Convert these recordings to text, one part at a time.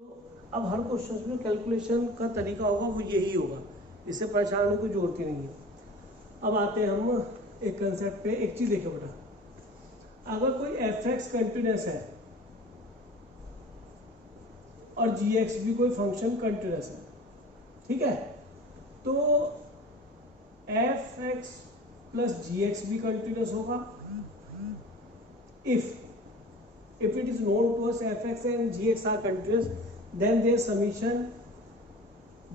तो अब हर क्वेश्चन में कैलकुलेशन का तरीका होगा वो यही होगा, इससे परेशान होने की जरूरत ही नहीं है। अब आते हैं हम एक कंसेप्ट पे। एक चीज देखो बेटा, अगर कोई एफ एक्स कंटिन्यूस है और जी एक्स भी कोई फंक्शन कंटिन्यूस है, ठीक है, तो एफ एक्स प्लस जी एक्स भी कंटिन्यूस होगा if it is known to us fx and gx are continuous, then their summation,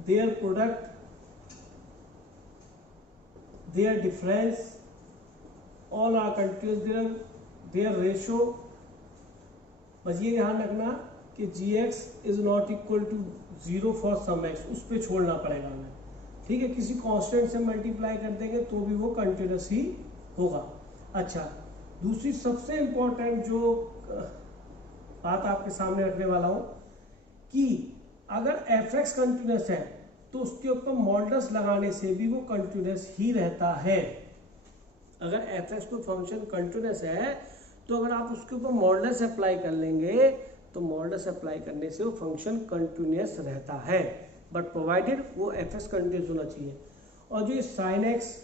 their product, their difference, all are continuous, their ratio। बस ये ध्यान रखना कि gx is not equal to 0 for some x, उस पर छोड़ना पड़ेगा हमें, ठीक है। किसी कांस्टेंट से मल्टीप्लाई कर देंगे तो भी वो कंटिन्यूस ही होगा। अच्छा, दूसरी सबसे इंपॉर्टेंट जो बात आपके सामने रखने वाला हूं कि अगर एफ एक्स कंटिन्यूस है तो उसके ऊपर मॉडुलस लगाने से भी वो कंटिन्यूस ही रहता है। अगर एफ एक्स कोई फंक्शन कंटिन्यूस है तो अगर आप उसके ऊपर मॉडुलस अप्लाई कर लेंगे तो मॉडुलस अप्लाई करने से वो फंक्शन कंटिन्यूस रहता है, बट प्रोवाइडेड वो एफ एक्स कंटिन्यूस होना चाहिए। और जो sine X,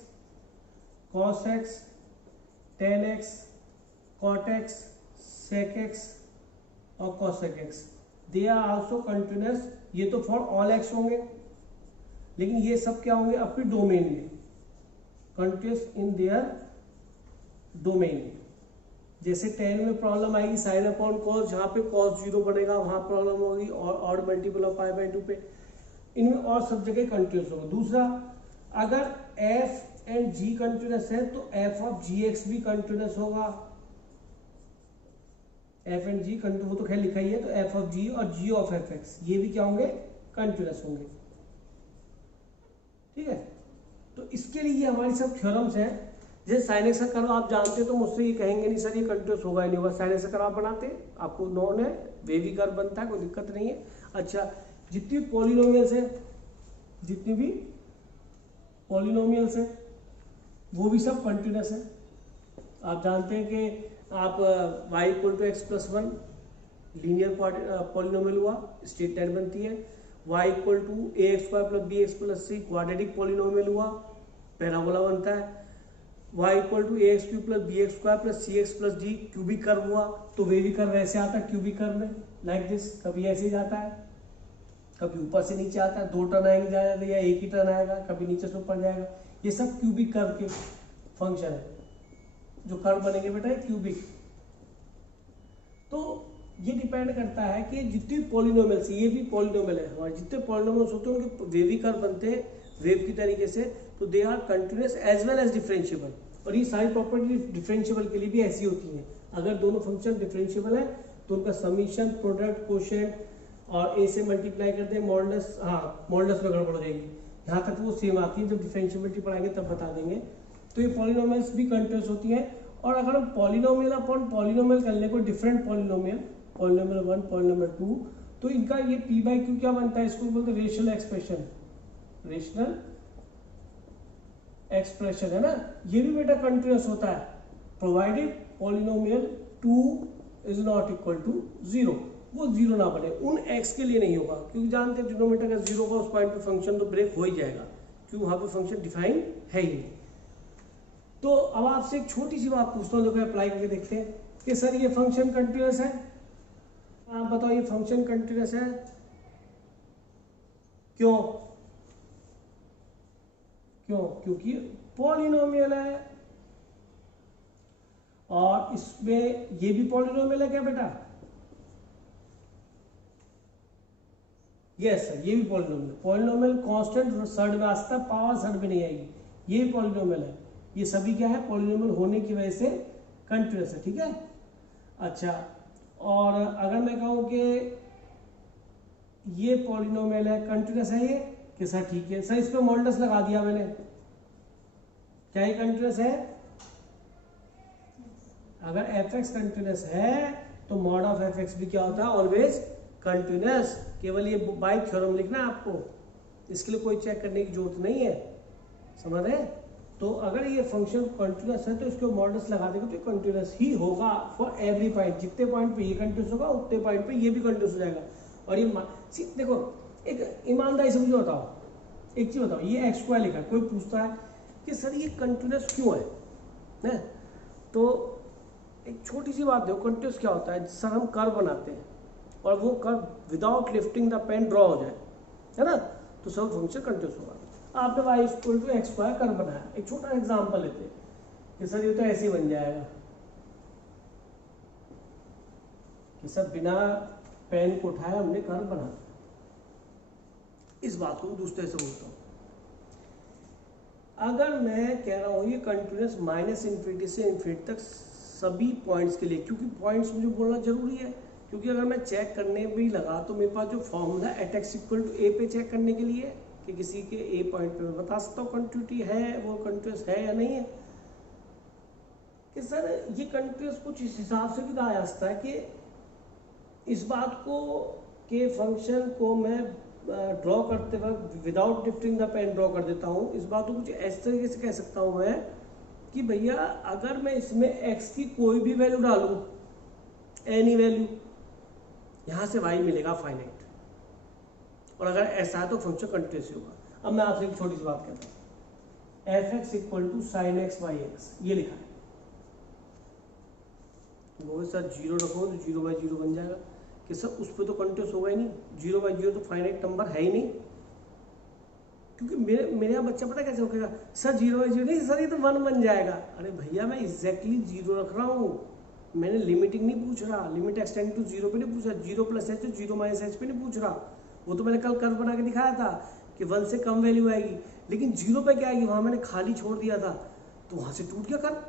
cos X, tan X, cot X, sec X और cosec X, they are also continuous. ये तो फॉर ऑल एक्स होंगे, लेकिन ये सब क्या होंगे अपनी डोमेन में, कंटिन्यूस इन देयर डोमेन। जैसे टेन में प्रॉब्लम आएगी साइन अपॉन कॉस, जहां पे कॉस 0 बनेगा वहां प्रॉब्लम होगी, और odd multiple of pi by 2 पे, इनमें और सब जगह कंटिन्यूस होगा। दूसरा, अगर एफ एंड जी कंटिन्यूस है तो एफ ऑफ जी एक्स भी कंटिन्यूस होगा। एफ एंड जी कंटिन्यूस, वो तो खैर लिखा ही है, तो एफ ऑफ जी और जी ऑफ एफ एक्स ये भी क्या होंगे, कंटिन्यूस होंगे, ठीक है। तो इसके लिए ये हमारी सब थ्योरम्स हैं। जैसे साइन एक्स का कर्व आप जानते हो तो मुझसे ये कहेंगे नहीं सर ये कंटिन्यूस होगा ही नहीं होगा, साइन एक्स का कर्व आप बनाते, आपको नॉन है, वेवी कर्व बनता है, कोई दिक्कत नहीं है। अच्छा, जितनी पॉलिनोमियल्स है, जितनी भी पॉलिनोमियल्स है वो भी सब कंटिन्यूस है। आप जानते हैं कि आप y equal to x plus 1 linear polynomial हुआ, स्टेटमेंट बनती है। y equal to A x square plus B x plus C quadratic polynomial हुआ, पैराबोला बनता है। y equal to A x cube plus B x square plus C x plus D cubic curve हुआ, तो wavy curve ऐसे आता है cubic curve में, like this. कभी ऐसे ही जाता है, कभी ऊपर से नीचे आता है, 2 टर्न आएंगे जाएगा या एक ही टर्न आएगा, कभी नीचे से ऊपर जाएगा। ये सब क्यूबिक कर्व के फंक्शन है, जो कर्व बनेंगे बेटा क्यूबिक। तो ये डिपेंड करता है कि जितनी पॉलिनोमियल्स, ये भी पॉलिनोमियल है हमारे, जितने पॉलिनोमियल्स होते हैं उनके वेवी कर्व बनते हैं वेव की तरीके से, तो they are continuous as well as differentiable. और ये सारी प्रॉपर्टी डिफरेंशिएबल के लिए भी ऐसी होती है। अगर दोनों फंक्शन डिफरेंशिएबल है तो उनका समीशन, प्रोडक्ट, कोशेंट और ए से मल्टीप्लाई करते हैं, मॉडुलस, हाँ मॉडुलस में गड़बड़ हो जाएगी, यहाँ तक वो सेम आती है, जब डिफरेंशिएबिलिटी पढ़ाएंगे तब बता देंगे। तो ये पॉलिनोमियल्स भी कंटिन्यूस होती हैं। और अगर हम पॉलिनोमियल अपॉन पॉलिनोमियल कर ले, कोई डिफरेंट पॉलिनोमियल, पॉलिनोमियल 1, पॉलिनोमियल 2, तो इनका ये पी बाई क्यू क्या बनता है, इसको बोलते हैं रेशनल एक्सप्रेशन, रेशनल एक्सप्रेशन है ना। ये भी बेटा कंटिन्यूस होता है, provided polynomial 2 is not equal to 0, वो 0 ना बने, उन x के लिए नहीं होगा, क्योंकि जानते हैं डिनोमिनेटर का 0 होगा उस पॉइंट पे फंक्शन तो ब्रेक हो ही जाएगा, क्योंकि वहां पे फंक्शन डिफाइन है ही नहीं। तो अब आपसे एक छोटी सी बात पूछता हूँ, देखो अप्लाई करके देखते हैं कि सर ये फंक्शन कंटिन्यूस है, आप बताओ ये फंक्शन कंटिन्यूस है क्यों? क्यों? क्योंकि पॉलिनोमियल है, और इसमें ये भी पॉलिनोमियल है क्या बेटा? यस सर, ये भी पॉलिनोमियल। पॉलिनोमियल कांस्टेंट सर्ड में आता है, पावर सर्ड में नहीं आएगी, ये भी पॉलिनोमियल है। ये सभी क्या है, पॉलिनोमियल होने की वजह से कंटिन्यूस है, ठीक है। अच्छा, और अगर मैं कहूं कि ये पॉलिनोमियल है, कंटिन्यूस है ये, कि सर ठीक है सर, इस पे मॉडुलस लगा दिया मैंने, क्या ये कंटिन्यूस है? अगर एफ एक्स कंटिन्यूस है तो मॉड ऑफ एफ एक्स भी क्या होता है, ऑलवेज कंटिन्यूस। केवल ये बाय थ्योरम लिखना है आपको, इसके लिए कोई चेक करने की जरूरत नहीं है, समझ रहे? तो अगर ये फंक्शन कंटिन्यूस है तो इसको मॉडुलस लगा देगा तो कंटिन्यूस ही होगा फॉर एवरी पॉइंट। जितने पॉइंट पे ये कंटिन्यूस होगा उतने पॉइंट पे ये भी कंटिन्यूस हो जाएगा। और ये देखो एक ईमानदारी से मुझे बताओ, एक चीज बताओ, ये एक्स स्क्वायर लिखा है, कोई पूछता है कि सर ये कंटिन्यूस क्यों है? तो एक छोटी सी बात देखो, कंटिन्यूस क्या होता है? सर हम कर्व बनाते हैं और वो curve without lifting the pen draw हो जाए, है ना, तो सब फंक्शन कंटिन्यूस होगा। आपने y equal to x square curve बनाया, एक छोटा एग्जांपल लेते हैं कि सर ये तो ऐसे ही बन जाएगा कि सर बिना पेन को उठाए हमने कर्व बना। इस बात को दूसरे से बोलता हूँ, अगर मैं कह रहा हूँ ये कंटिन्यूस माइनस इन्फिनिटी से इन्फिनिटी तक सभी पॉइंट्स के लिए, क्योंकि पॉइंट्स मुझे बोलना जरूरी है, क्योंकि अगर मैं चेक करने भी लगा तो मेरे पास जो formula at x equal to A पे चेक करने के लिए कि किसी के ए पॉइंट पे मैं बता सकता हूँ कंटिन्यूटी है, वो कंटिन्यूस है या नहीं है। कि सर ये कंटिन्यूस कुछ इस हिसाब से भी कहा जा सकता है कि इस बात को के फंक्शन को मैं ड्रॉ करते वक्त without lifting the pen draw कर देता हूँ। इस बात को कुछ इस तरीके से कह सकता हूँ मैं कि भैया अगर मैं इसमें x की कोई भी वैल्यू डालूं, एनी वैल्यू, यहां से y मिलेगा फाइनाइट, और अगर ऐसा है तो फंक्शन कंटिन्यूस होगा। अब मैं आपसे एक छोटी सी बात कहता हूँ, f x equal to sine x by x, ये लिखा है, वो सर जीरो रखो तो जीरो बाई जीरो बन जाएगा कि सर उस पर तो कंटिन्यूस होगा ही नहीं, जीरो बाई जीरो तो फाइनाइट नंबर है ही नहीं, क्योंकि मेरे यहाँ बच्चा पता कैसे होगा, सर जीरो बाई जीरो नहीं सर ये तो वन बन जाएगा। अरे भैया मैं एग्जैक्टली जीरो रख रहा हूँ, मैंने लिमिटिंग नहीं पूछ रहा, लिमिट एक्सटेंड टू जीरो पे नहीं पूछ रहा, zero plus H zero minus H पे नहीं पूछ रहा, वो तो मैंने कल कर्व बना के दिखाया था कि वन से कम वैल्यू आएगी, लेकिन जीरो पे क्या आएगी, वहाँ मैंने खाली छोड़ दिया था तो वहाँ से टूट गया कर्व,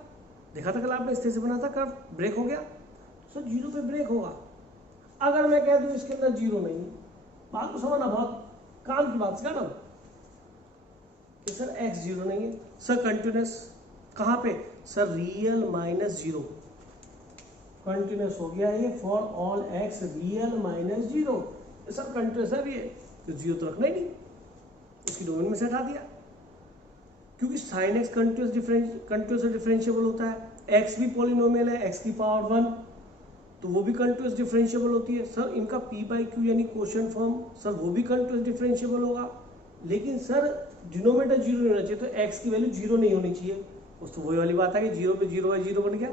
देखा था कल आपने इस तरह से बना था कर्व, ब्रेक हो गया, सर जीरो पे ब्रेक होगा। अगर मैं कह दूं इसके अंदर जीरो नहीं, बात को समझना, बहुत काम की बात ना, कि सर एक्स जीरो नहीं है, सर कंटिन्यूस कहाँ पे, sir real minus zero, continuous हो गया ये for all x real minus zero, sir continuous है ये, तो जीरो तो रखना ही नहीं, इसकी डोमेन में से हटा दिया, क्योंकि साइन एक्स कंटिन्यूस डिफरेंशिएबल होता है, एक्स भी पॉलिनोमियल है, एक्स की पावर वन, तो वो भी कंटिन्यूस डिफरेंशिएबल होती है। सर इनका पी बाई क्यू यानी क्वोशिएंट फॉर्म, सर वो भी कंटिन्यूस डिफरेंशिएबल होगा, लेकिन सर डिनोमिनेटर जीरो नहीं होना चाहिए, तो एक्स की वैल्यू जीरो नहीं होनी चाहिए, उस तो वही वाली बात है कि जीरो पे जीरो बाई जीरो बन गया,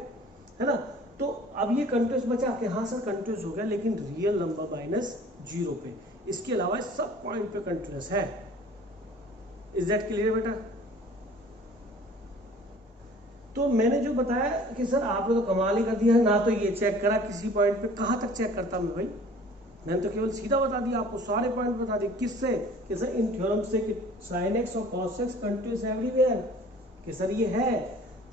है ना। तो अब ये कंटिन्यूस बचा कि हाँ सर कंटिन्यूस हो गया, लेकिन रियल नंबर माइनस जीरो पे, इसके अलावा सब पॉइंट पे कंटिन्यूस है। इज दैट क्लियर बेटा? तो मैंने जो बताया कि सर आपने तो कमाल ही कर दिया, ना तो ये चेक करा किसी पॉइंट पे, कहाँ तक चेक करता मैं भाई, मैंने तो केवल सीधा बता दिया आपको, सारे पॉइंट बता दिए, किससे कि सर इन थ्योरम से कि साइन एक्स और कॉस एक्स कंटिन्यूस एवरीवेयर, कि सर ये है,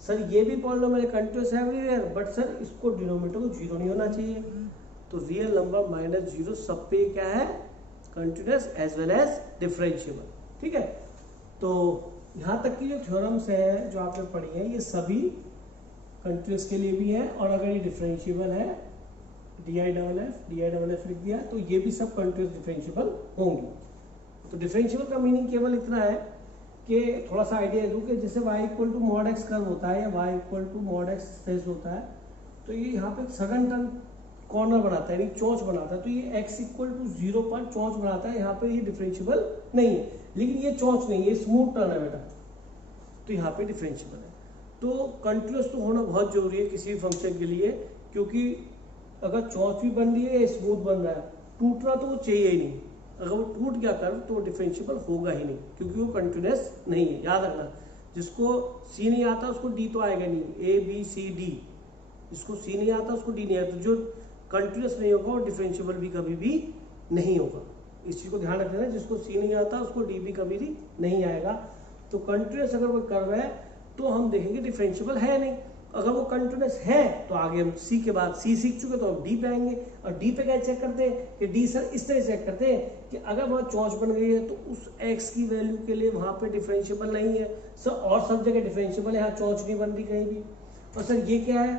सर ये भी polynomial continuous everywhere, but sir इसको डिनोमिनेटर को जीरो नहीं होना चाहिए, तो रियल नंबर माइनस जीरो सब पे क्या है, continuous as well as differentiable, ठीक है। तो यहाँ तक की जो थ्योरम्स है जो आपने पढ़ी है ये सभी कंटिन्यूस के लिए भी है, और अगर ये डिफरेंशिएबल है डी आई डबल एफ लिख दिया तो ये भी सब कंटिन्यूस डिफरेंशिएबल होंगी। तो डिफरेंशिएबल का मीनिंग केवल इतना है कि थोड़ा सा आइडिया दूँ कि जैसे y equal to mod x curve होता है या y equal to mod x space होता है, तो ये यहाँ पे सघन टर्न कॉर्नर बनाता है यानी चौंच बनाता है, तो ये x इक्वल टू जीरो पर चौंच बनाता है, यहाँ पे ये डिफरेंशिएबल नहीं है, लेकिन ये चौंच नहीं है, स्मूथ टर्न है बेटा, तो यहाँ पे डिफरेंशिएबल है। तो कंटिन्यूस तो होना बहुत जरूरी है किसी भी फंक्शन के लिए, क्योंकि अगर चौंच भी बन रही है या स्मूथ बन रहा है, टूटना तो वो चाहिए ही नहीं, अगर वो टूट गया कर्व तो वो डिफरेंशिएबल होगा ही नहीं, क्योंकि वो कंटिन्यूस नहीं है। याद रखना, जिसको सी नहीं आता उसको डी तो आएगा नहीं, ए बी सी डी, जिसको सी नहीं आता उसको डी नहीं आता, तो जो कंटिन्यूस नहीं होगा और डिफरेंशिएबल भी कभी भी नहीं होगा, इस चीज को ध्यान रख लेना, जिसको सी नहीं आता उसको डी भी कभी भी नहीं आएगा। तो कंटिन्यूस अगर कोई कर्व है तो हम देखेंगे डिफरेंशिएबल है नहीं, अगर वो कंटिन्यूस है तो आगे हम सी के बाद सी सीख चुके तो हम डी पे आएंगे, और डी पे क्या चेक करते हैं कि डी सर इस तरह चेक करते हैं कि अगर वहाँ चौंच बन गई है तो उस एक्स की वैल्यू के लिए वहाँ पे डिफरेंशिएबल नहीं है सर, और सब जगह डिफरेंशिएबल है, यहाँ चौंच नहीं बन रही कहीं भी, और सर ये क्या है,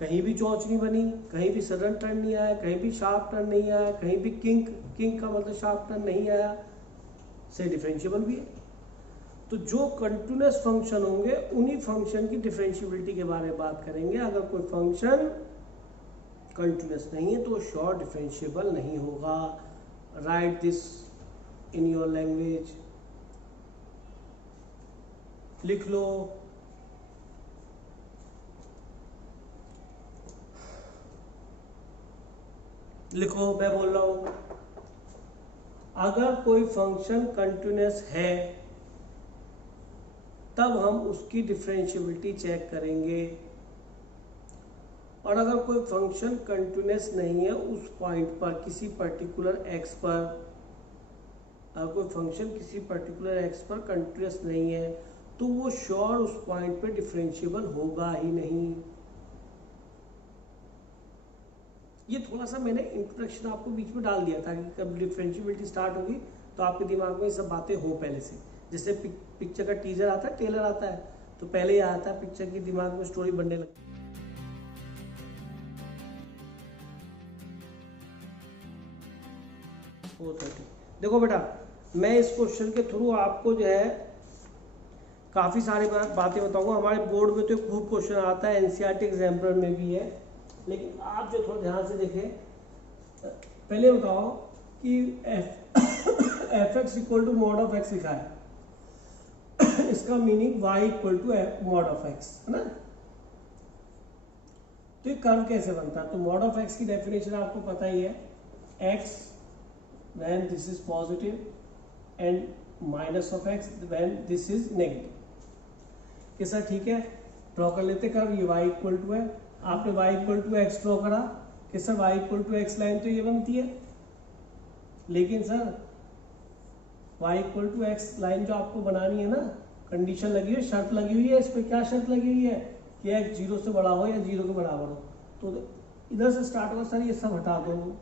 कहीं भी चौंच नहीं बनी, कहीं भी सडन टर्न नहीं आया, कहीं भी शार्प टर्न नहीं आया, कहीं भी किंक का मतलब शार्प टर्न नहीं आया, से डिफरेंशिएबल भी है। तो जो कंटिन्यूस फंक्शन होंगे उन्हीं फंक्शन की डिफरेंशिएबिलिटी के बारे में बात करेंगे। अगर कोई फंक्शन कंटिन्यूस नहीं है तो श्योर डिफरेंशिएबल नहीं होगा। Right this in your language, लिख लो। लिखो, मैं बोल रहा हूं, अगर कोई फंक्शन कंटिन्यूस है तब हम उसकी डिफरेंशिएबिलिटी चेक करेंगे, और अगर कोई फंक्शन कंटिन्यूस नहीं है उस पॉइंट पर किसी पर्टिकुलर एक्स पर, अगर कोई फंक्शन किसी पर्टिकुलर एक्स पर कंटिन्यूस नहीं है तो वो श्योर उस पॉइंट पे डिफरेंशिएबल होगा ही नहीं। ये थोड़ा सा मैंने इंट्रोडक्शन आपको बीच में डाल दिया था कि कब डिफरेंशिएबिलिटी स्टार्ट होगी तो आपके दिमाग में ये सब बातें हो पहले से। जैसे पिक्चर का टीजर आता है, ट्रेलर आता है, तो पहले ही आता है पिक्चर के दिमाग में स्टोरी बनने लगती है। देखो बेटा, मैं इस क्वेश्चन के थ्रू आपको जो है काफ़ी सारी बातें बताऊंगा। हमारे बोर्ड में तो खूब क्वेश्चन आता है, एनसीईआरटी एग्जाम्पल में भी है, लेकिन आप जो थोड़ा ध्यान से देखें, पहले बताओ कि f x equal to mod of x लिखा है, इसका meaning y equal to mod of x है ना। तो ये कर्व कैसे बनता है? तो मॉड ऑफ एक्स की डेफिनेशन आपको पता ही है, x when this is positive and minus of x when this is negative। कि सर ठीक है, ड्रॉ कर लेते कर्व, ये y इक्वल टू है, आपने y equal to x draw करा कि sir y equal to x line तो ये बनती है, लेकिन sir y equal to x line जो आपको बनानी है ना, कंडीशन लगी हुई है, शर्त लगी हुई है, इस पर क्या शर्त लगी हुई है कि x 0 से बड़ा हो या 0 के बराबर हो। तो इधर से स्टार्ट होगा, सर ये सब हटा दो,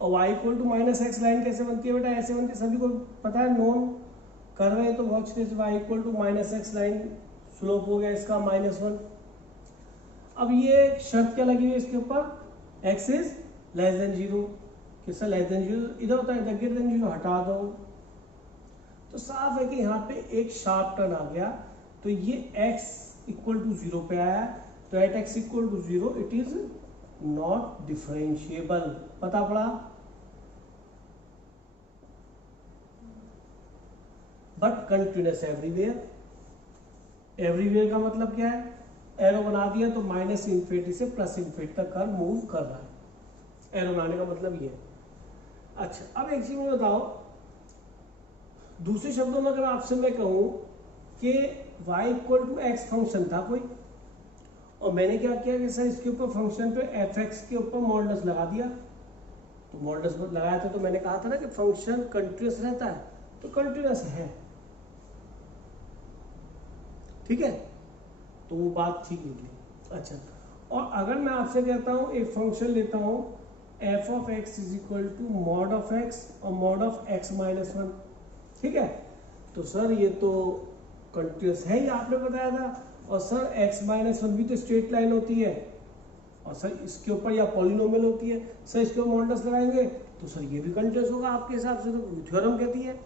और y equal to minus x line कैसे बनती है बेटा? ऐसे बनती है, सभी को पता है, नोन कर्व है तो watch this, y equal to minus x line, slope हो गया इसका -1। अब ये शर्त क्या लगी हुई है इसके ऊपर, x इज लेस देन 0, कि सर लेस देन 0 इधर होता है, ग्रेटर देन 0 हटा दो। तो साफ है कि यहाँ पे एक शार्प टर्न आ गया, तो ये x इक्वल टू 0 पे आया, तो at x equal to 0 it is not differentiable. पता पड़ा? But continuous everywhere. एवरीवेयर का मतलब क्या है? एरो बना दिया तो माइनस इन्फिनिटी से प्लस इन्फिनिटी तक का मूव कर रहा है, एरो बनाने का मतलब ये है। अच्छा, अब एक चीज में बताओ, दूसरे शब्दों में अगर आपसे मैं कहूं कि y equal to x function था कोई, और मैंने क्या किया कि सर इसके ऊपर फंक्शन पे एफ एक्स के ऊपर मॉडुलस लगा दिया, तो मॉडुलस लगाया था तो मैंने कहा था ना कि फंक्शन कंटिन्यूअस रहता है, तो कंटिन्यूअस है, ठीक है, तो वो बात ठीक निकली। अच्छा, और अगर मैं आपसे कहता हूं एक फंक्शन लेता हूं f of x is equal to mod of x और मॉड ऑफ एक्स माइनस 1, ठीक है, तो सर ये तो कंटिन्यूअस है ही, आपने बताया था, और सर x माइनस 1 भी तो स्ट्रेट लाइन होती है, और सर इसके ऊपर या पॉलिनोमियल होती है, सर इसके ऊपर मॉडुलस लगाएंगे तो सर ये भी कंटिन्यूअस होगा आपके हिसाब से, तो थ्योरम कहती है।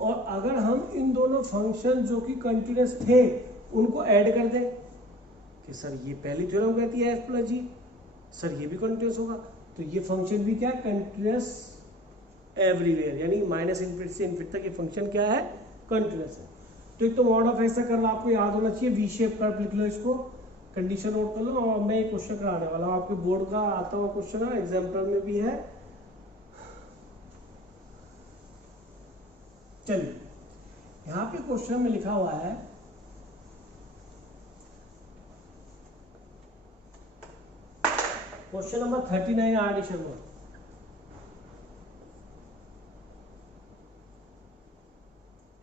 और अगर हम इन दोनों फंक्शन जो कि कंटिन्यूअस थे उनको ऐड कर दें कि सर ये पहली थ्योरम कहती है f प्लस जी, सर ये भी कंटिन्यूअस होगा, तो ये फंक्शन भी क्या है? कंटिन्यूअस एवरीवेयर, यानी माइनस इन्फिनिटी से इन्फिनिटी तक ये फंक्शन क्या है? कंटिन्यूअस है। तो एक तो मॉड ऑफ एक्स का कर्व आपको याद होना चाहिए, वी शेप कर्व लिख लो, इसको कंडीशन नोट कर लो, और मैं एक क्वेश्चन कराने वाला हूँ आपके बोर्ड का आता हुआ क्वेश्चन है, एग्जाम्पल में भी है। चलिए, यहाँ पे क्वेश्चन में लिखा हुआ है question number 39 R D Sharma,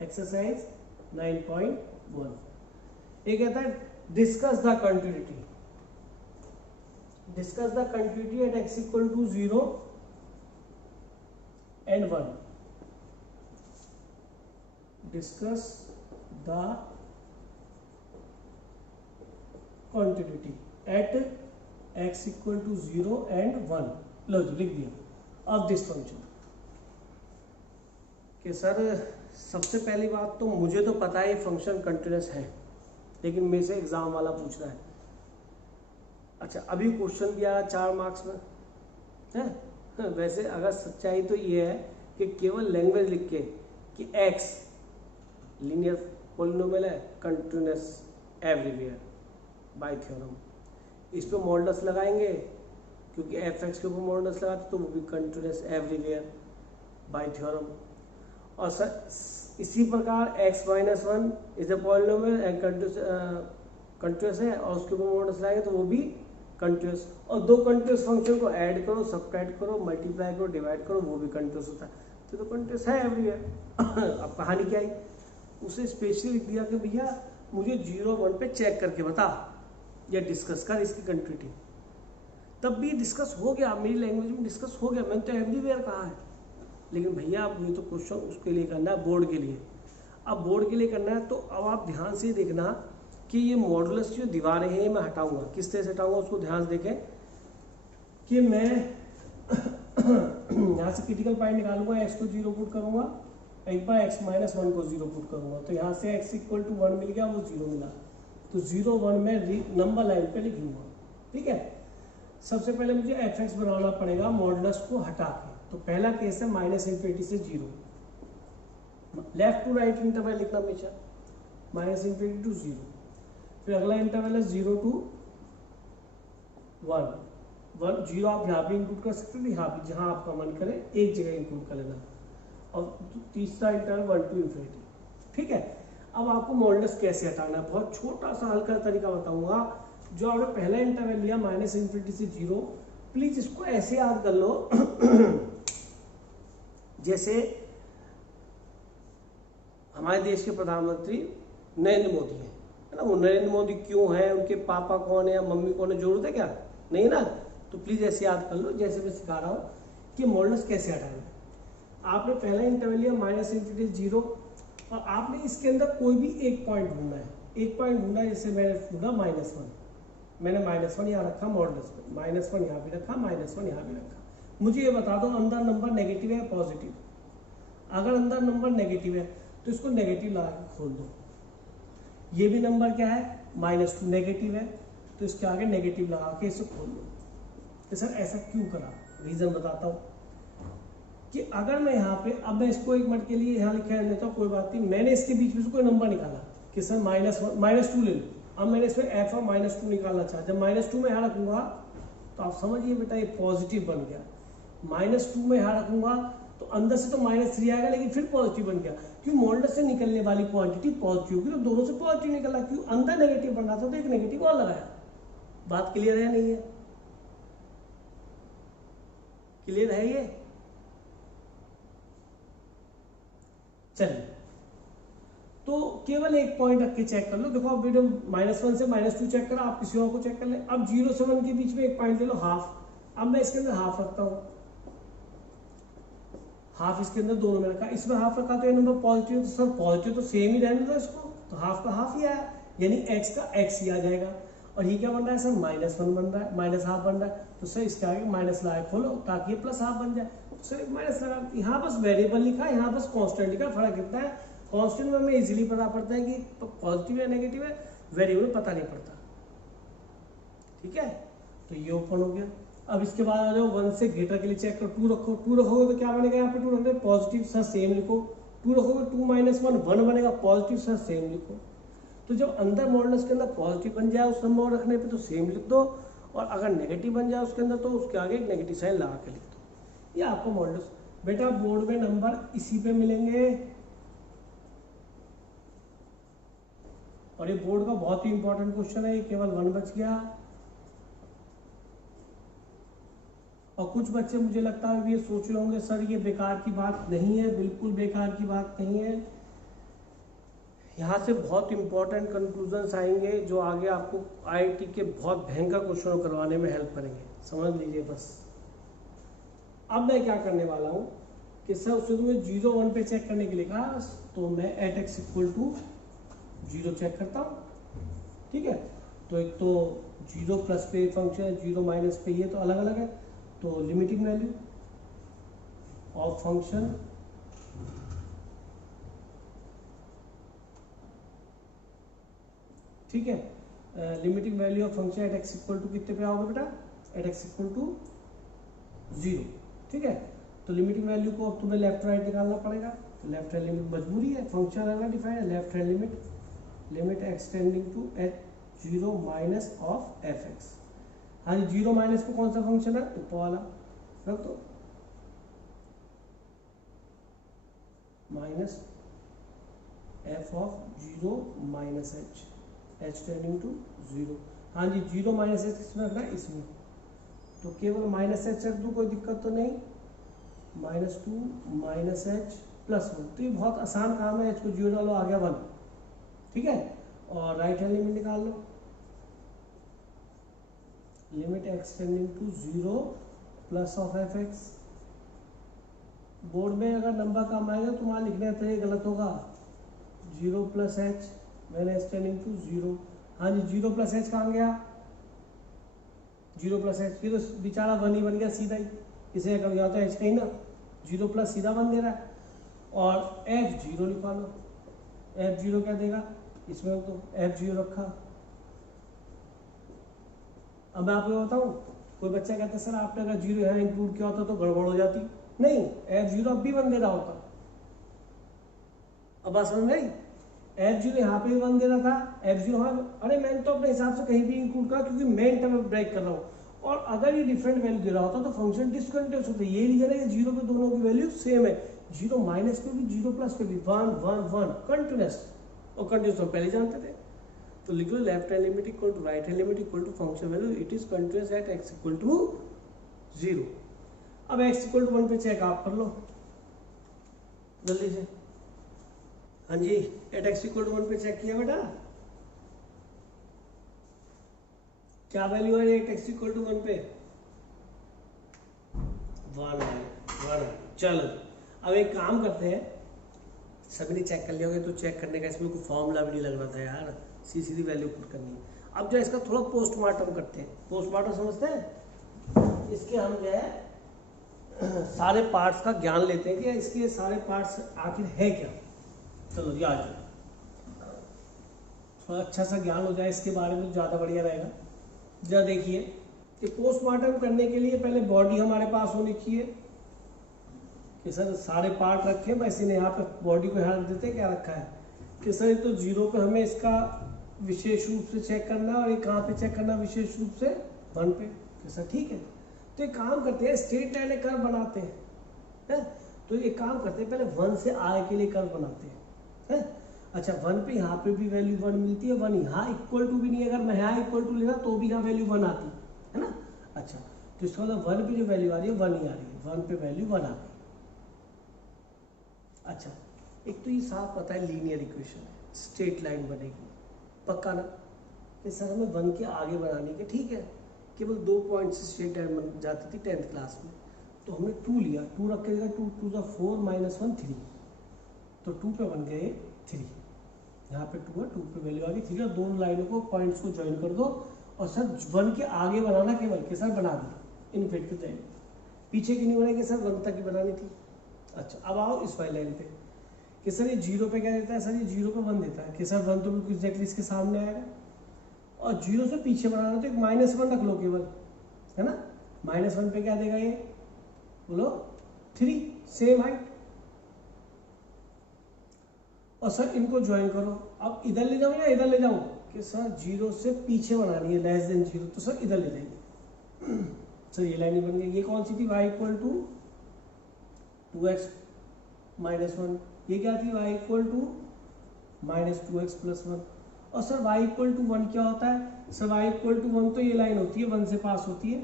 exercise 9.1। ये कहता है discuss the continuity, discuss the continuity at x equal to 0 and 1, discuss the continuity at x equal to 0 and 1। लो जी, लिख दिया। अब दिस फंक्शन कि सर सबसे पहली बात तो मुझे तो पता है ये फंक्शन कंटिन्यूअस है, लेकिन मेरे से एग्जाम वाला पूछ रहा है अच्छा, अभी क्वेश्चन भी आया 4 मार्क्स में है। वैसे अगर सच्चाई तो ये है कि केवल लैंग्वेज लिख के कि एक्स लीनियर पॉलिनोमियल है, कंटिन्यूअस एवरीवेयर बाय थ्योरम, इस पे मॉडल्स लगाएंगे क्योंकि एफ एक्स के ऊपर मॉडल्स लगाते तो वो भी कंटिन्यूअस एवरीवेयर बाय थ्योरम। और सर इसी प्रकार x minus one is a polynomial and continuous है और उसके ऊपर मॉडल्स लगाएंगे तो वो भी कंटिन्यूअस। और दो कंटिन्यूअस फंक्शन को ऐड करो, सब्ट्रैक्ट करो, मल्टीप्लाई करो, डिवाइड करो, वो भी कंटिन्यूअस होता है, तो कंटिन्यूअस है एवरीवेयर। अब कहानी क्या आई, उसे स्पेशली लिख दिया कि भैया मुझे 0 1 पे चेक करके बता या डिस्कस कर इसकी कंटिन्यूटी। तब भी डिस्कस हो गया, मेरी लैंग्वेज में डिस्कस हो गया, मैंने तो एवरीवेयर कहा है। लेकिन भैया अब ये तो क्वेश्चन उसके लिए करना है, बोर्ड के लिए। अब बोर्ड के लिए करना है तो अब आप ध्यान से देखना कि ये मॉडुलस जो दीवारें हैं मैं हटाऊंगा, किस तरह से हटाऊंगा उसको ध्यान से देखें कि मैं यहाँ से क्रिटिकल पॉइंट निकालूंगा, एक्स को 0 पुट करूंगा, एक बार एक्स माइनस वन को 0 पुट करूंगा, तो यहाँ से x इक्वल टू 1 मिल गया, वो 0 मिला, तो 0 1 में नंबर लाइन पे लिख लूंगा। ठीक है, सबसे पहले मुझे एफ एक्स बनाना पड़ेगा मॉडुलस को हटा के। तो पहला केस है -∞ से 0, लेफ्ट टू राइट इंटरवल लिखना हमेशा, -∞ टू 0। फिर अगला इंटरवल है 0 टू 1, 0 आप यहाँ भी इंक्लूड कर सकते हो, यहाँ भी, जहाँ आपका मन करे एक जगह इंक्लूड कर लेना। और तीसरा इंटरवल 1 टू इन्फिनिटी। ठीक है, अब आपको मॉडुलस कैसे हटाना है, बहुत छोटा सा हल्का तरीका बताऊंगा। जो आपने पहला इंटरवल लिया -∞ से 0, प्लीज इसको ऐसे याद कर लो जैसे हमारे देश के प्रधानमंत्री नरेंद्र मोदी हैं, है ना। वो नरेंद्र मोदी क्यों है, उनके पापा कौन है या मम्मी कौन है, जरूरत है क्या, नहीं ना। तो प्लीज ऐसे याद कर लो जैसे मैं सिखा रहा हूँ कि मॉडुलस कैसे हटाना है। आपने पहला इंटरवल लिया -∞ से 0 और आपने इसके अंदर कोई भी एक पॉइंट ढूंढना है, एक पॉइंट ढूंढना है। जैसे मैंने ढूंढा -1, मैंने -1 यहाँ रखा मॉडुलस में, -1 यहाँ भी रखा, -1 यहाँ भी रखा। मुझे ये बता दो अंदर नंबर नेगेटिव है या पॉजिटिव। अगर अंदर नंबर नेगेटिव है तो इसको नेगेटिव लगा के खोल दो। ये भी नंबर क्या है, -2 नेगेटिव है, तो इसके आगे नेगेटिव लगा के इसे खोल दो। तो सर ऐसा क्यों करा, रीजन बताता हूँ कि अगर मैं यहाँ पे, अब मैं इसको 1 मिनट के लिए यहाँ लिखा देता हूँ, कोई बात नहीं। मैंने इसके बीच में से कोई नंबर निकाला कि सर -2 ले लो। अब मैंने इसमें f और -2 निकालना चाहा, जब -2 में यहाँ रखूंगा तो आप समझिए बेटा ये पॉजिटिव बन गया। -2 में यहाँ रखूंगा तो अंदर से तो -3 आएगा लेकिन फिर पॉजिटिव बन गया, क्यों मॉडुलस से निकलने वाली क्वांटिटी पॉजिटिव होगी, तो दोनों से पॉजिटिव निकला। क्यों, अंदर नेगेटिव बन रहा था तो एक नेगेटिव और लगाया। बात क्लियर है, नहीं है, क्लियर है ये। चलिए, तो केवल एक पॉइंट रख के चेक कर लो। देखो अब वीडियो -1 से -2 चेक करा, आप किसी और को चेक कर ले। अब 0 से 1 के बीच में एक पॉइंट ले लो, हाफ। अब मैं इसके अंदर हाफ रखता हूँ, हाफ इसके अंदर दोनों में रखा, इसमें हाफ रखा तो ये नंबर पॉजिटिव, तो सर पॉजिटिव तो सेम ही रहने दो इसको, तो हाफ का हाफ ही आया, यानी x का x ही आ जाएगा। और ये क्या बन रहा है सर, -1 बन रहा है, -½ बन रहा है, तो सर इसके आगे माइनस लगा खोलो ताकि ये +½ बन जाए। तो सर माइनस लगा, यहाँ बस वेरिएबल लिखा, यहाँ बस कॉन्स्टेंट लिखा, फर्क कितना है, कॉन्स्टेंट में हमें इजीली पता पड़ता है कि पॉजिटिव या नेगेटिव है, वेरिएबल पता नहीं पड़ता। ठीक है, तो ये ओपन हो गया। अब इसके बाद आ जाओ 1 से ग्रेटर के लिए चेक करो, 2 रखो, 2 रखोगे तो क्या बनेगा, यहाँ पे 2 रखोगे पॉजिटिव, सर सेम लिखो। 2 रखोगे 2 - 1 बनेगा, पॉजिटिव, सर सेम लिखो। तो जब अंदर मॉडुलस के अंदर पॉजिटिव बन जाए उस नंबर रखने पे तो सेम लिख दो, और अगर नेगेटिव बन जाए उसके अंदर तो उसके आगे एक नेगेटिव साइन लगा के लिख दो। ये आपको मॉडुलस। बेटा बोर्ड में नंबर इसी पे मिलेंगे, और ये बोर्ड का बहुत ही इंपॉर्टेंट क्वेश्चन है, ये केवल 1 बच गया। और कुछ बच्चे मुझे लगता है ये सोच रहे होंगे सर ये बेकार की बात नहीं है, बिल्कुल बेकार की बात नहीं है। यहाँ से बहुत इंपॉर्टेंट कंक्लूजन्स आएंगे जो आगे आपको आईआईटी के बहुत भयंकर क्वेश्चनों करवाने में हेल्प करेंगे, समझ लीजिए बस। अब मैं क्या करने वाला हूँ कि सर उससे तुम्हें 0 1 पे चेक करने के लिए कहा, तो मैं @x = 0 चेक करता हूँ। ठीक है, तो एक तो 0 प्लस पे फंक्शन है, 0 माइनस पे, ये तो अलग अलग है। तो लिमिटिंग वैल्यू ऑफ फंक्शन ठीक है, limiting value of function at x equal to कितने पे आओगे बेटा, एट एक्स इक्वल टू 0, ठीक है। तो लिमिटिंग वैल्यू को अब तुम्हें लेफ्ट राइट निकालना पड़ेगा, तो लेफ्ट हैंड लिमिट मजबूरी है, फंक्शन अलग डिफाइन है, left hand limit x tending to h 0 minus of F x. हाँ जी, 0 माइनस को कौन सा फंक्शन है, ऊपर वाला रख दो, minus f of 0 minus h tending to 0। हाँ जी, 0 माइनस एच किसमें रखना है, इसमें, तो केवल माइनस एच रख दूँ, कोई दिक्कत तो नहीं, -2 माइनस एच प्लस 1। तो ये बहुत आसान काम है, एच को 0 डालो, आ गया 1, ठीक है। और राइट हैंड लिमिट निकाल लो, limit x tending to 0 plus of F X. Board में अगर नंबर कम आएगा तो वहाँ लिखने तो ये गलत होगा, 0 प्लस एच मैंने एच टेंडिंग टू 0। हाँ जी, 0 प्लस एच कहाँ गया, 0 प्लस एच, ये तो बेचारा 1 ही बन गया सीधा ही, इसे कभी आता है एच कहीं ना, 0 प्लस सीधा 1 दे रहा है। और एफ 0 निकालो, एफ 0 क्या देगा, इसमें तो एफ 0 रखा। अब मैं आपको बताऊं, कोई बच्चा कहता है सर आपने अगर 0 यहाँ इंक्लूड किया होता तो गड़बड़ हो जाती, नहीं, एफ 0 अब भी 1 दे रहा होता। अब बात समझ में आई, एफ 0 यहाँ पे भी 1 दे रहा था, एफ 0 हाँ, अरे मैंने तो अपने हिसाब से कहीं भी इंक्लूड करा क्योंकि मैं इंटरवल ब्रेक कर रहा हूँ। और अगर ये डिफरेंट वैल्यू दे रहा होता तो फंक्शन डिसकंटिन्यूअस होता है। ये रीजन है कि 0 पे दोनों की वैल्यू सेम है, 0 माइनस पे भी 0 प्लस पे भी 1 1 1 कंटिन्यूअस, और कंटिन्यूअस हम पहले जानते थे। तो लिख लो left hand limit equal to right hand limit equal to function value, it is continuous at x equal to 0। अब एक्स इक्वल टू 1 पे चेक आप कर लो जल्दी से। हाँ जी, एट एक्स इक्वल टू 1 पे चेक किया बेटा, क्या वैल्यू है एट एक्स इक्वल टू 1 पे, 1 है। चलो अब एक काम करते हैं, सभी ने चेक कर लिया होगा, तो चेक करने का इसमें कोई फॉर्मूला भी नहीं लग रहा था यार, सीधी वैल्यू पुट करनी है। अब जो इसका थोड़ा पोस्टमार्टम करते हैं, पोस्टमार्टम समझते हैं, इसके हम जो है सारे पार्ट्स का ज्ञान लेते हैं कि इसके सारे पार्ट्स आखिर है क्या। चलो याद थोड़ा अच्छा सा ज्ञान हो जाए इसके बारे में, ज़्यादा बढ़िया रहेगा। जरा देखिए कि पोस्टमार्टम करने के लिए पहले बॉडी हमारे पास होनी चाहिए कि सर सारे पार्ट रखे, वैसे ने यहाँ पे बॉडी को यहाँ रख देते हैं, क्या रखा है कि सर तो 0 पे हमें इसका विशेष रूप से चेक करना है, और ये कहाँ पे चेक करना विशेष रूप से 1 पे, कि सर ठीक है। तो एक काम करते हैं, स्ट्रेट लाइन एक कर्व बनाते हैं, है? तो एक काम करते हैं, पहले 1 से आगे के लिए कर्व बनाते हैं, है? अच्छा 1 पे यहाँ पे भी वैल्यू 1 मिलती है, 1 यहाँ इक्वल टू भी नहीं, अगर मैं यहाँ इक्वल टू लेना तो भी यहाँ वैल्यू 1 आती है ना। अच्छा तो इसका मतलब 1 पे जो वैल्यू आ रही है 1 ही आ रही है, 1 पे वैल्यू 1 आ गई। अच्छा एक तो ये साफ पता है लीनियर इक्वेशन है, स्ट्रेट लाइन बनेगी, पक्का ना कि सर हमें 1 के आगे बनाने के, ठीक है, केवल 2 पॉइंट से स्ट्रेट लाइन बन जाती थी 10th क्लास में, तो हमने 2 लिया, 2 रख के देगा, 2 2 ज़ा 4 माइनस 1 3, तो 2 पे बन गए 3, यहाँ पे 2 है, 2 पे वैल्यू आ गई, ठीक है। दोनों लाइनों को पॉइंट्स को ज्वाइन कर दो, और सर 1 के आगे बनाना केवल कि सर बना दी, इनफिट कर जाएगी, पीछे की नहीं बनाएगी सर, 1 तक की बनानी थी। अच्छा अब आओ इस वाली लाइन पे कि सर ये 0 पे क्या देता है, सर ये 0 पे 1 देता है कि सर 1 तो बिल्कुल एग्जैक्टली इसके सामने आएगा, और 0 से पीछे बनाना तो एक -1 रख लो केवल, है ना। -1 पे क्या देगा ये, बोलो 3, सेम हाइट, और सर इनको ज्वाइन करो। अब इधर ले जाऊँ या इधर ले जाऊँ कि सर 0 से पीछे बनानी है, लेस देन 0, तो सर इधर ले जाएंगे। सर ये लाइन बन गई, ये कौन सी थी, y equal to 2x minus 1, ये क्या थी, y equal to -2x plus 1, और सर y इक्वल टू 1 क्या होता है, सर y इक्वल टू 1 तो ये लाइन होती है 1 से पास होती है,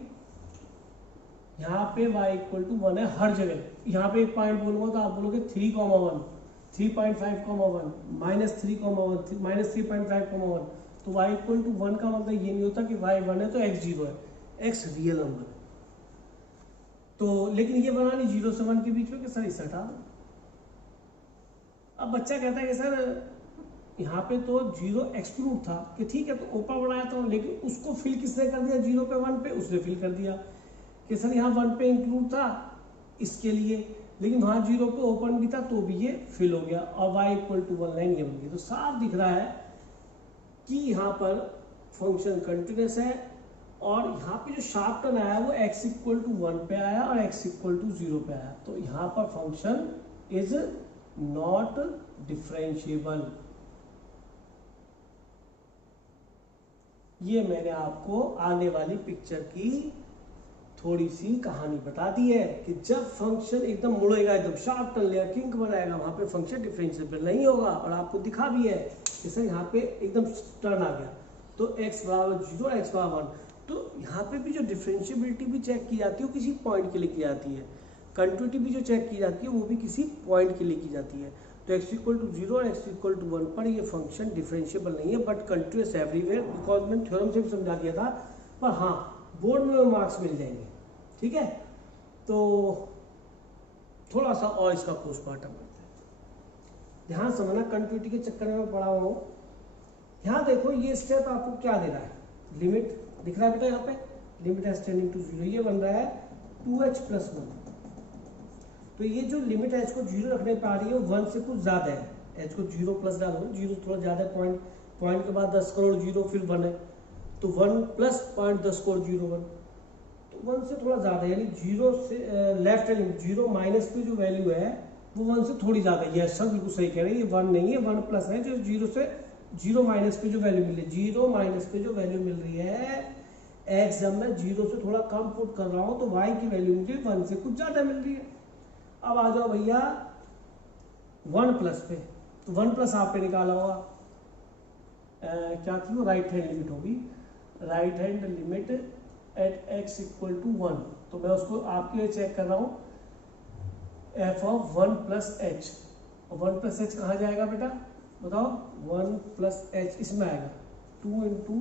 यहाँ पे y इक्वल टू 1 है हर जगह। यहाँ पे एक पॉइंट बोलूंगा तो आप बोलोगे 3,1, 3.5,1, -3,1, -3.5,1, तो y इक्वल टू 1 का मतलब ये नहीं होता कि y 1 है तो x 0 है, x रियल नंबर है। तो लेकिन ये बना नहीं 0 से 1 के बीच में कि सर इसे हटा दो। अब बच्चा कहता है कि सर यहाँ पे तो 0 एक्सक्लूड था, कि ठीक है तो ओपन बनाया था, लेकिन उसको फिल किसने कर दिया, 0 पे 1 पे उसने फिल कर दिया कि सर यहाँ 1 पे इंक्लूड था इसके लिए, लेकिन वहाँ 0 पे ओपन भी था तो भी ये फिल हो गया, और y इक्वल टू 1 लाइन ये बन गई। तो साफ दिख रहा है कि यहाँ पर फंक्शन कंटिन्यूस है, और यहाँ पे जो शार्प टर्न आया वो x इक्वल टू 1 पे आया और x इक्वल टू 0 पे आया, तो यहाँ पर फंक्शन इज नॉट डिफरेंशिएबल। ये मैंने आपको आने वाली पिक्चर की थोड़ी सी कहानी बता दी है कि जब फंक्शन एकदम मुड़ेगा, एकदम शार्प टर्न लेगा, किंक बनाएगा, वहां पे फंक्शन डिफरेंशिएबल नहीं होगा। और आपको दिखा भी है कि सर यहाँ पे एकदम टर्न आ गया तो x बराबर 0 x बराबर 1, तो यहाँ पे भी जो डिफरेंशिएबिलिटी भी चेक की जाती है वो किसी पॉइंट के लिए की जाती है, कंटिन्यूटी भी जो चेक की जाती है वो भी किसी पॉइंट के लिए की जाती है। तो x इक्वल टू 0 और x इक्वल टू 1 पर ये फंक्शन डिफरेंशिएबल नहीं है, बट कंटिन्यूअस एवरीवेयर, बिकॉज मैंने थ्योरम से भी समझा दिया था, पर हाँ बोर्ड में मार्क्स मिल जाएंगे, ठीक है। तो थोड़ा सा और इसका पोस्टमार्टम करते हैं, ध्यान समझना, कंटिन्यूटी के चक्कर में पढ़ा हुआ हूँ। यहाँ देखो ये स्टेप आपको क्या दे रहा है, लिमिट दिख रहा है बेटा, यहाँ पे लिमिट एच टेंडिंग टू 0, ये बन रहा है 2h प्लस 1। तो ये जो लिमिट h को 0 रखने पे आ रही है वो 1 से कुछ ज्यादा है, h को 0 प्लस डालो, 0 थोड़ा ज्यादा है, पॉइंट के बाद 10 करोड़ 0 फिर 1 है, तो 1 प्लस पॉइंट 10 करोड़ 0 1, तो 1 से थोड़ा ज्यादा है, यानी 0 से लेफ्ट हैंड 0 माइनस पे जो वैल्यू है वो 1 से थोड़ी ज्यादा है। यह सब बिल्कुल सही कह रहे हैं, ये 1 नहीं है, 1 प्लस है, जो 0 माइनस पे जो वैल्यू मिल रही है, 0 माइनस पे जो वैल्यू मिल रही है x, जब मैं 0 से थोड़ा कम पुट कर रहा हूँ तो y की वैल्यू मुझे 1 से कुछ ज्यादा मिल रही है। अब आ जाओ भैया 1 प्लस पे, तो 1 प्लस आप पे निकाला होगा, क्या थी वो, राइट हैंड लिमिट होगी, right hand limit at x equal to 1, तो मैं उसको आपके लिए चेक कर रहा हूँ, f ऑफ 1 प्लस एच, और 1 प्लस एच कहाँ जाएगा बेटा बताओ, 1 प्लस एच इसमें आएगा, 2 इंटू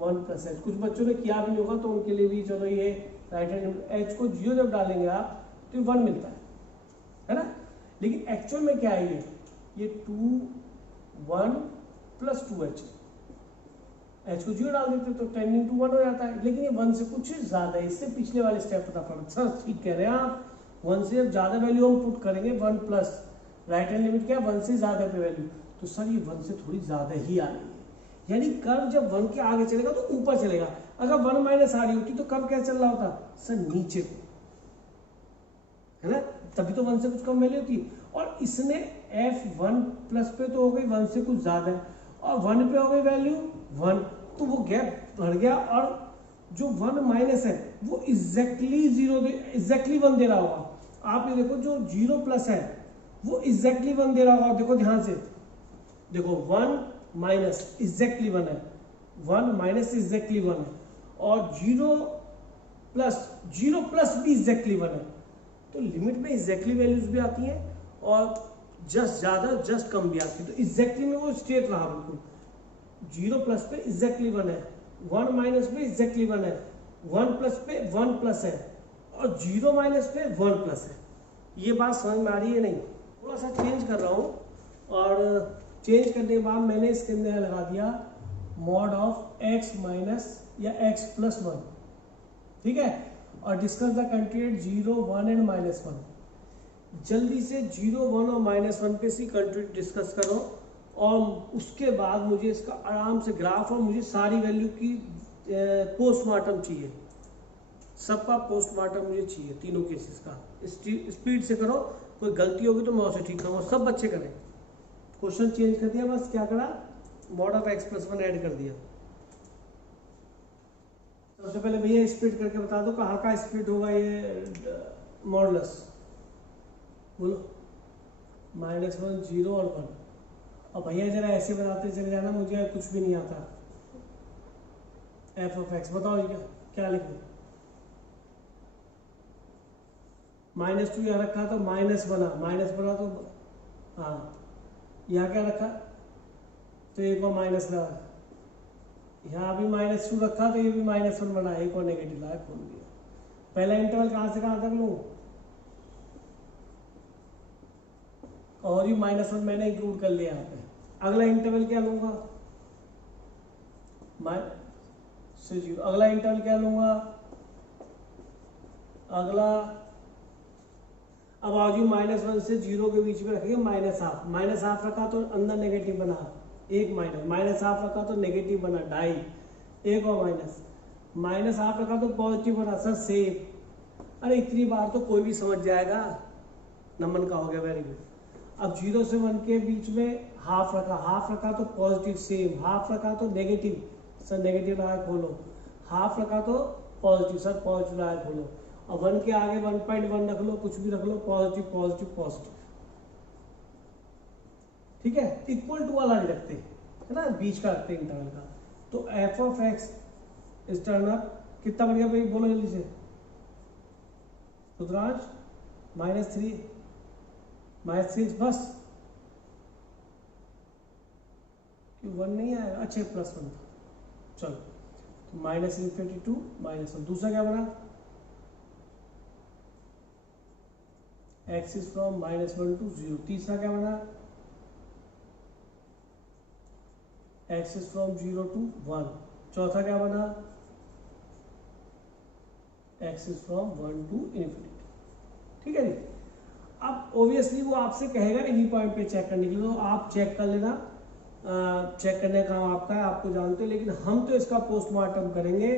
1 प्लस एच। कुछ बच्चों ने किया भी नहीं होगा तो उनके लिए भी चलो ये राइट हैंड, एच को 0 जब डालेंगे आप तो 1 मिलता है ना, लेकिन एक्चुअल में क्या है, ये 2 1 प्लस 2h, h को 0 डाल देते तो 10 इंटू 1 हो जाता है, लेकिन ये 1 से कुछ ज्यादा है, इससे पिछले वाले स्टेप फटाफट, सर ठीक कह रहे हैं आप, 1 से जब ज्यादा वैल्यू हम पुट करेंगे, 1 प्लस राइट हैंड लिमिट क्या है 1 से ज्यादा पे वैल्यू, तो सर ये 1 से थोड़ी ज्यादा ही आ रही है, यानी कर्व जब 1 के आगे चलेगा तो ऊपर चलेगा, अगर 1 माइनस आ रही होती तो कर्व क्या चल रहा होता सर नीचे को, है ना, तभी तो 1 से कुछ कम वैल्यू होती। और इसने f 1 प्लस पे तो हो गई 1 से कुछ ज्यादा है, और 1 पे हो गई वैल्यू 1, तो वो गैप बढ़ गया, और जो 1 माइनस है वो एग्जैक्टली 1 दे रहा होगा। आप ये देखो जो 0 प्लस है वो एग्जैक्टली 1 दे रहा होगा, देखो ध्यान से देखो, 1 माइनस एग्जैक्टली 1 है, 1 माइनस एग्जैक्टली 1 है, और 0 प्लस भी एग्जैक्टली 1 है, तो लिमिट में एग्जैक्टली वैल्यूज भी आती हैं और जस्ट ज्यादा जस्ट कम भी आती है, तो एग्जैक्टली में वो स्ट्रेट रहा बिल्कुल, 0 प्लस पे एग्जैक्टली 1 है, 1 माइनस पे एग्जैक्टली 1 है, 1 प्लस पे 1 प्लस है, और 0 माइनस पे 1 प्लस है। ये बात समझ में आ रही है नहीं, थोड़ा सा चेंज कर रहा हूँ, और चेंज करने के बाद मैंने इसके अंदर लगा दिया मॉड ऑफ x माइनस या x प्लस 1, ठीक है, और डिस्कस द कंट्रीट 0 1 एंड -1। जल्दी से 0 1 और -1 पे सी कंट्रीट डिस्कस करो, और उसके बाद मुझे इसका आराम से ग्राफ, और मुझे सारी वैल्यू की पोस्टमार्टम चाहिए, सबका पोस्टमार्टम मुझे चाहिए, तीनों केसेस का। स्पीड से करो, कोई गलती होगी तो मैं उसे ठीक करूँगा, सब बच्चे करें। क्वेश्चन चेंज कर दिया, बस क्या करा, mod of x plus 1 add कर दिया। सबसे पहले भैया स्प्लिट करके बता दो कहाँ का स्प्लिट होगा ये मॉडुलस, बोलो, -1 0 और 1। और भैया जरा ऐसे बताते चले जाना, मुझे कुछ भी नहीं आता। f ऑफ x बताओ जी, क्या लिखूं, -2 यहाँ रखा तो माइनस बना तो हाँ, यहाँ क्या रखा तो एक और माइनस लगा, यहाँ भी -2 रखा तो ये भी -1 बना, एक और नेगेटिव लाया, खोल दिया। पहला इंटरवल कहाँ से कहाँ तक लूँ, और ये -1 मैंने इंक्लूड कर लिया यहाँ पे। अगला इंटरवल क्या लूंगा, से 0। अगला इंटरवल क्या लूंगा, अगला, अब आज -1 से 0 के बीच में रखेंगे -1/2 रखा तो अंदर नेगेटिव बना, एक माइनस, -1/2 रखा तो नेगेटिव बना 2.5, एक और माइनस, माइनस आप रखा तो पॉजिटिव बना सर सेम। अरे इतनी बार तो कोई भी समझ जाएगा, नमन का हो गया, वेरी गुड। अब 0 से 1 के बीच में हाफ रखा तो पॉजिटिव सेम, हाफ रखा तो नेगेटिव, सर नेगेटिव लगाए खोलो, हाफ रखा तो पॉजिटिव, सर पॉजिटिव लगाए खोलो, और 1 के आगे 1.1 रख लो, कुछ भी रख लो, पॉजिटिव पॉजिटिव पॉजिटिव, ठीक है। इक्वल टू वाला नहीं रखते है ना, बीच का रखते इंटरवल का। तो F of x is turn up कितना बढ़िया भाई, बोलो जल्दी से रुद्रांश। -3 बस, क्यों 1 नहीं आया, अच्छे +1 था, चलो। तो -∞ टू -1, दूसरा क्या बना, x इज फ्रॉम -1 to 0, तीसरा क्या बना, x इज फ्रॉम 0 to 1, चौथा क्या बना, x इज फ्रॉम 1 to ∞, ठीक है जी। अब ऑब्वियसली वो आपसे कहेगा इन्हीं पॉइंट पे चेक करने के लिए, तो आप चेक कर लेना, चेक करने का काम आपका है, आपको जानते हो, लेकिन हम तो इसका पोस्टमार्टम करेंगे,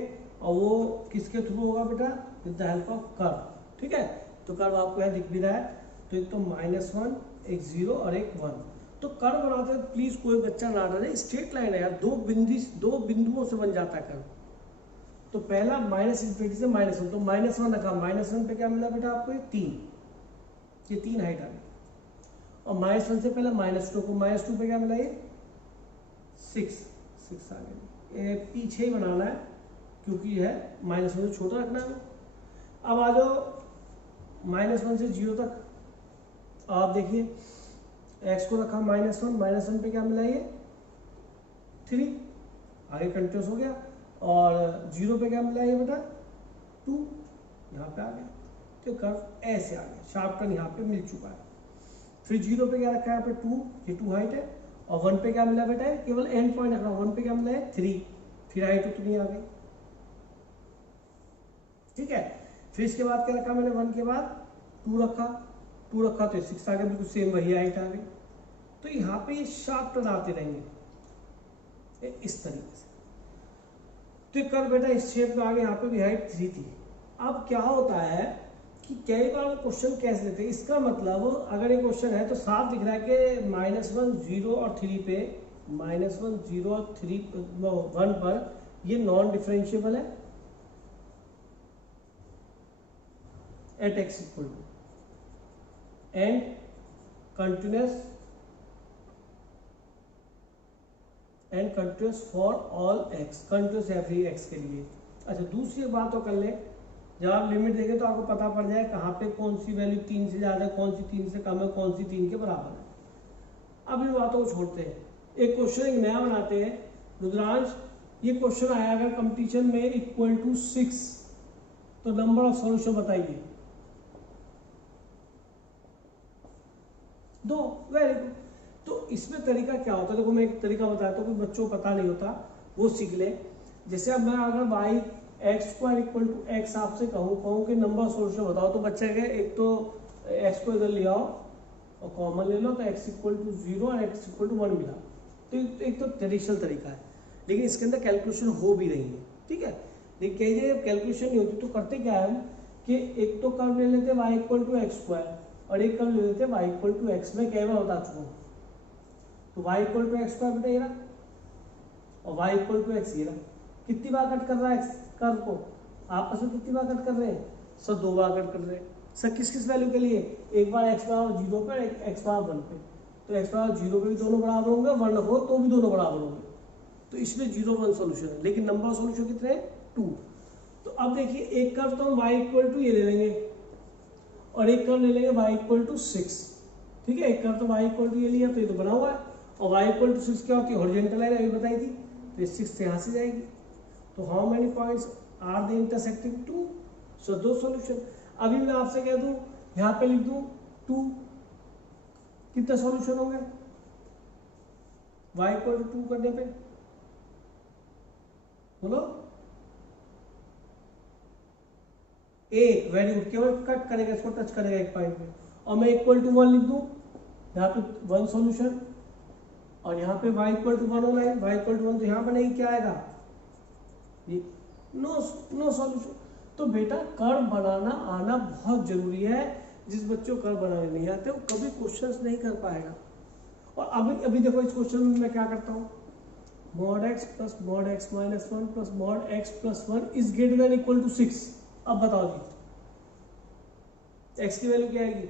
और वो किसके थ्रू होगा बेटा, with the help of curve, ठीक है। तो कर्व आपको यहाँ दिख भी रहा है, तो एक तो -1, एक 0 और एक 1, तो कर्व बनाते हैं, प्लीज कोई बच्चा ना डरे, स्ट्रेट लाइन है यार, दो बिंदुओं से बन जाता है कर्व। तो पहला -∞ से -1, तो -1 रखा, -1 पे क्या मिला बेटा आपको, 3, ये 3 हाइट आ गई, और -1 से पहले -2 को, -2 पे क्या मिला, ये 6 आ गया, पीछे ही बनाना है क्योंकि है -1 से छोटा रखना है। अब आ जाओ -1 से 0 तक, आप देखिए x को रखा -1 पे क्या मिला, ये 3, आगे कंटिन्यूस हो गया, और 0 पे क्या मिला ये बेटा 2, यहाँ पे आ गया, तो कर्व ऐसे आ गया, शार्प टर्न यहाँ पे मिल चुका है। फिर 0 पे क्या रखा है, यहाँ पे 2, ये 2 हाइट है, और 1 पे क्या मिला बेटा है, केवल एंड पॉइंट रखना, 1 पे क्या मिला है 3, फिर हाइट उतनी आ गई, ठीक है। फिर इसके बाद क्या रखा मैंने, 1 के बाद 2 रखा तो 6 आ गया, बिल्कुल सेम वही हाइट आ गई। तो यहाँ पे ये शार्प टर्न आते रहेंगे इस तरीके से, तो कर बेटा इस शेप में आ गया, यहाँ पे भी हाइट 3 थी। अब क्या होता है कि कई बार क्वेश्चन कैसे देते हैं, इसका मतलब अगर ये क्वेश्चन है तो साफ दिख रहा है कि -1, 0 और 3 पे, -1, 0 और 1 पर ये नॉन डिफरेंशिएबल है at x equal to and continuous for all x, continuous every x के लिए। अच्छा दूसरी बात तो कर ले, जब आप लिमिट देंगे तो आपको पता पड़ जाए कहाँ पे कौन सी वैल्यू 3 से ज़्यादा है, कौन सी 3 से कम है, कौन सी 3 के बराबर है। अब इन बातों को छोड़ते हैं, एक क्वेश्चन एक नया बनाते हैं। रुद्रांश ये क्वेश्चन आया अगर कंपटीशन में =6 तो नंबर ऑफ सॉल्यूशन बताइए, 2, वेरी गुड। तो इसमें तरीका क्या होता है, देखो मैं एक तरीका बताता हूँ, कोई बच्चों को पता नहीं होता वो सीख ले। जैसे अब मैं अगर x² = x आपसे कहूँ कि नंबर ऑफ सॉल्यूशन बताओ, तो बच्चे के एक तो x को इधर ले आओ और कॉमन ले लो, तो x = 0 और x = 1 मिला। तो एक तो ट्रेडिशनल तरीका है, लेकिन इसके अंदर कैलकुलेशन हो भी रही है, ठीक है। लेकिन कई जगह कैलकुलेशन नहीं होती, तो करते क्या है हम कि एक तो कर्व ले लेते y = x² और एक कर्व ले लेते y = x। में कई बार बता चुका हूँ, तो y = x² बेटा ये रहा, और y = x ये रहा। कितनी बार कट कर रहा है कर्व को, आपस में कितनी बार कट कर रहे हैं सर, 2 बार कट कर रहे हैं सर। किस किस वैल्यू के लिए, एक बार x = 0 पर, एक x = 1 पे, तो x = 0 पे भी दोनों बराबर होंगे, 1 हो तो भी दोनों बराबर होंगे, तो इसमें 0, 1 सोल्यूशन है। लेकिन नंबर ऑफ सोल्यूशन कितने हैं, 2। तो अब देखिए एक कर्व तो हम y = ये ले लेंगे और एक कर्व ले लेंगे y = 6, ठीक है। एक कर्व तो y = ये लिया तो ये तो बना हुआ है, और y = 6 क्या होती है, हॉरिजॉन्टल लाइन अभी बताई थी, तो ये 6 से यहाँ से जाएगी। तो how many points are they intersecting 2, so 2 solution. अभी मैं आपसे कह दूं यहाँ पे लिख दूं 2, कितने सॉल्यूशन होंगे y = 2 करने पे, बोलो 1, वेरी गुड। केवल कट करेगा, इसको टच करेगा एक पॉइंट में, और मैं =1 लिख दूं, यहाँ पे 1 सॉल्यूशन, और यहाँ पे y = 1 होना है, y = 1 तो यहाँ बनेगी क्या आएगा ये नो नो सॉल्यूशन। तो बेटा कर्व बनाना आना बहुत जरूरी है। जिस बच्चों को कर्व बनाने नहीं आते वो कभी क्वेश्चंस नहीं कर पाएगा। और अभी अभी देखो इस क्वेश्चन में मैं क्या करता हूँ, mod x plus mod x minus 1 plus mod x plus 1 is greater than equal to 6। अब बताओ जी x की वैल्यू क्या आएगी,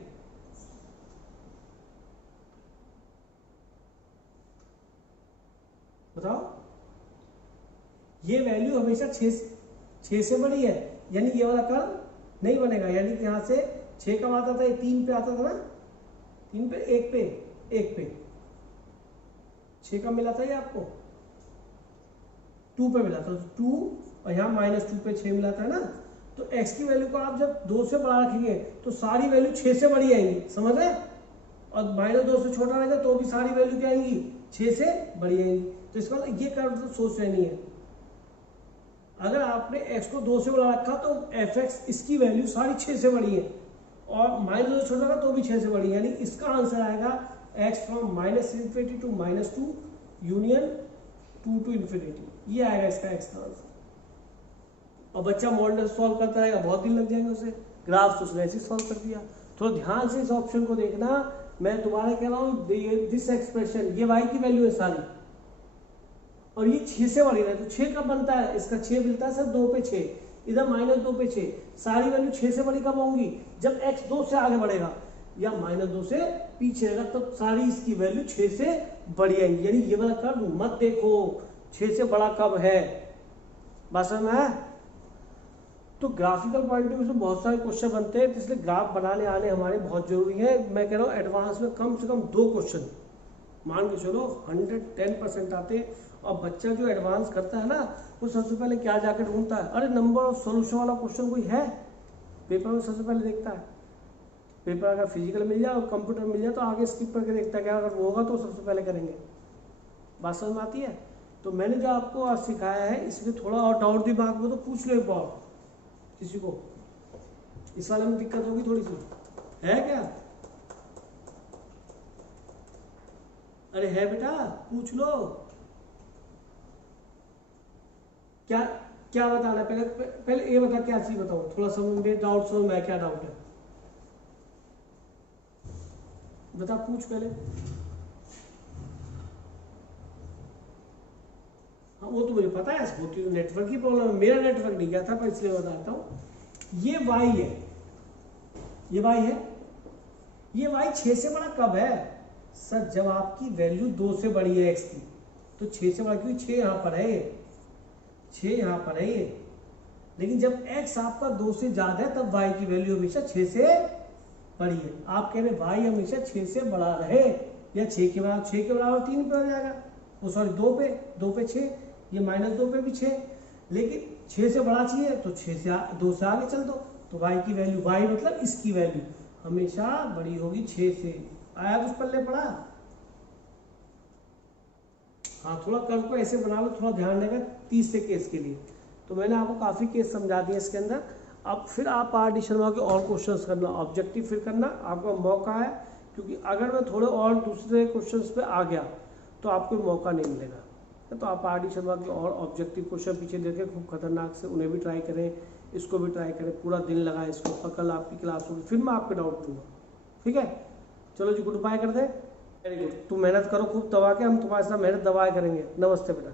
बताओ। ये वैल्यू हमेशा 6 से बड़ी है, यानी ये वाला कर्व नहीं बनेगा। यानी कि यहाँ से 6 कब आता था, ये 3 पे आता था ना, 3 पे 1 पे 1 पे 6 कब मिला था ये आपको, 2 पे मिला था, 2 और यहाँ -2 पे 6 मिला था ना। तो x की वैल्यू को आप जब 2 से बड़ा रखेंगे तो सारी वैल्यू 6 से बड़ी आएंगी, समझ रहे। और -2 से छोटा रहेगा तो भी सारी वैल्यू क्या आएंगी, 6 से बड़ी आएंगी। तो इसका मतलब ये कर्व तो सोच रहनी है। अगर आपने x को 2 से बड़ा रखा तो fx इसकी वैल्यू सारी 6 से बड़ी है, और -2 से छोटा रखा तो भी 6 से बड़ी है। यानी इसका आंसर आएगा x from -∞ to -2 union 2 to infinity. ये आएगा इसका x का आंसर। और बच्चा मॉडल सॉल्व करता रहेगा, बहुत दिन लग जाएंगे उसे। ग्राफ तो उसने ऐसे सॉल्व कर दिया। थोड़ा ध्यान से इस ऑप्शन को देखना। मैं दोबारा कह रहा हूँ, दिस एक्सप्रेशन ये y की वैल्यू है सारी, और ये 6 से बड़ी है। तो 6 कब बनता है, इसका 6 मिलता है सर 2 पे 6, इधर -2 पे 6। सारी वैल्यू 6 से बड़ी कब होंगी, जब x 2 से आगे बढ़ेगा या -2 से पीछे रहेगा, तब सारी इसकी वैल्यू 6 से बड़ी आएंगी। यानी ये वाला कर्व मत देखो 6 से बड़ा कब है, बात समझ में आया। तो ग्राफिकल पॉइंट ऑफ व्यू से बहुत सारे क्वेश्चन बनते हैं, इसलिए ग्राफ बनाने आने हमारे बहुत जरूरी है। मैं कह रहा हूँ एडवांस में कम से कम 2 क्वेश्चन मान के चलो 110% आते हैं। और बच्चा जो एडवांस करता है ना, वो सबसे पहले क्या जाकर ढूंढता है, अरे नंबर ऑफ सॉल्यूशन वाला क्वेश्चन कोई है पेपर में, सबसे पहले देखता है। पेपर अगर फिजिकल मिल जाए और कंप्यूटर मिल जाए तो आगे स्किप करके देखता है, क्या अगर वो होगा तो सबसे पहले करेंगे। बात समझ में आती है। तो मैंने जो आपको आज सिखाया है, इसमें थोड़ा और डाउट दिमाग में तो पूछ लो एक बार किसी को, इस वाले में दिक्कत होगी थोड़ी सी, है क्या? अरे है बेटा, पूछ लो। क्या क्या बताना, पहले ये बता, क्या चीज बताओ, थोड़ा समझ में डाउट समझ में, क्या डाउट है बता, पूछ पहले। हाँ वो तो मुझे पता है, होती तो नेटवर्क की प्रॉब्लम है, मेरा नेटवर्क नहीं गया था, पर इसलिए बताता हूँ। ये y है, ये y है, ये y 6 से बड़ा कब है सर, जब आपकी वैल्यू 2 से बड़ी है x की। तो 6 से बड़ा क्योंकि 6 यहाँ पर है, 6 यहाँ पर है ये। लेकिन जब x आपका 2 से ज्यादा है तब y की वैल्यू हमेशा 6 से बड़ी है। आप कह रहे y हमेशा 6 से बड़ा रहे, या 6 के बराबर 3 पे हो जाएगा, वो सॉरी 2 पे 6, ये -2 पे भी 6, लेकिन 6 से बड़ा चाहिए तो 2 से आगे चल दो। तो y की वैल्यू, y मतलब इसकी वैल्यू हमेशा बड़ी होगी 6 से। आया कुछ पल्ले पड़ा? हाँ थोड़ा कर्व को ऐसे बना लो, थोड़ा ध्यान रहेगा 30 से केस के लिए। तो मैंने आपको काफ़ी केस समझा दिए इसके अंदर। अब फिर आप R.D. शर्मा के और क्वेश्चंस करना, ऑब्जेक्टिव फिर करना, आपका मौका है। क्योंकि अगर मैं थोड़े और दूसरे क्वेश्चंस पे आ गया तो आपको मौका नहीं मिलेगा। तो आप R.D. शर्मा के और ऑब्जेक्टिव क्वेश्चन पीछे देखें, खूब खतरनाक से, उन्हें भी ट्राई करें, इसको भी ट्राई करें, पूरा दिन लगाएं इसको। और कल आपकी क्लास होगी, फिर मैं आपके डाउट दूंगा, ठीक है? चलो जी, गुड बाय कर दें। वेरी गुड, तुम मेहनत करो खूब दबा के, हम तुम्हारे साथ मेहनत दबाए करेंगे। नमस्ते बेटा।